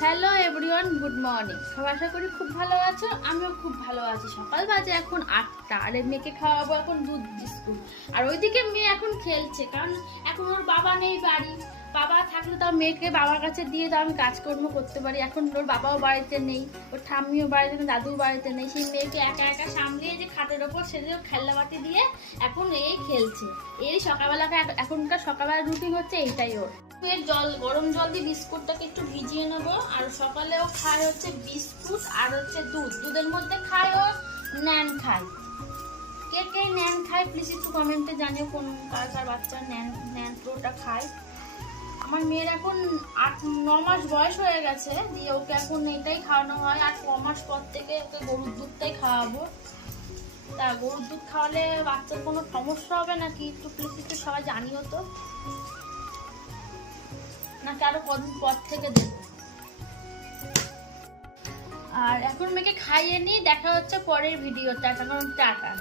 Hello everyone, good morning. সবাই আশা করি খুব ভালো আছো, আমিও খুব ভালো আছি। সকাল বাজে এখন 8টা, আর মেয়েকে খাওয়াবো এখন দুধ বিস্কুট। আর ওইদিকে মেয়ে এখন খেলছে, কারণ এখন ওর বাবা নেই বাড়ি। বাবা থাকলে তাও মেয়েকে বাবার কাছে দিয়ে তাও আমি কাজকর্ম করতে পারি। এখন ওর বাবাও বাড়িতে নেই, ওর ঠাম্মিও বাড়িতে নেই, দাদুও বাড়িতে নেই। সেই মেয়েকে একা একা সামলিয়ে যে খাটের ওপর সেদিও খেলনাবাতি দিয়ে এখন এই খেলছে। এই সকালবেলা এখনকার সকালবেলা রুটিন হচ্ছে এইটাই ওর। গরম জল দিয়ে বিস্কুটটাকে একটু ভিজিয়ে নেবো। আর সকালেও খায় হচ্ছে বিস্কুট আর হচ্ছে দুধের মধ্যে খায় ও ন্যান খায়। কে কে ন্যান খায় প্লিজ একটু কমেন্টে জানিও, কোন কার বাচ্চা ন্যান প্রোটা খায়। আমার মেয়ের এখন 8-9 মাস বয়স হয়ে গেছে, দিয়ে ওকে এখন এটাই খাওয়ানো হয়। আর 9 মাস পর থেকে ওকে গরুর দুধটাই খাওয়াবো। তা গরুর দুধ খাওয়ালে বাচ্চার কোনো সমস্যা হবে নাকি একটু প্লিজ একটু সবাই জানিও তো, নাকি আরো কদিন পর থেকে দেব। আর এখন মেয়েকে খাইয়ে নিই, দেখা হচ্ছে পরের ভিডিওটা। এখন টাটা।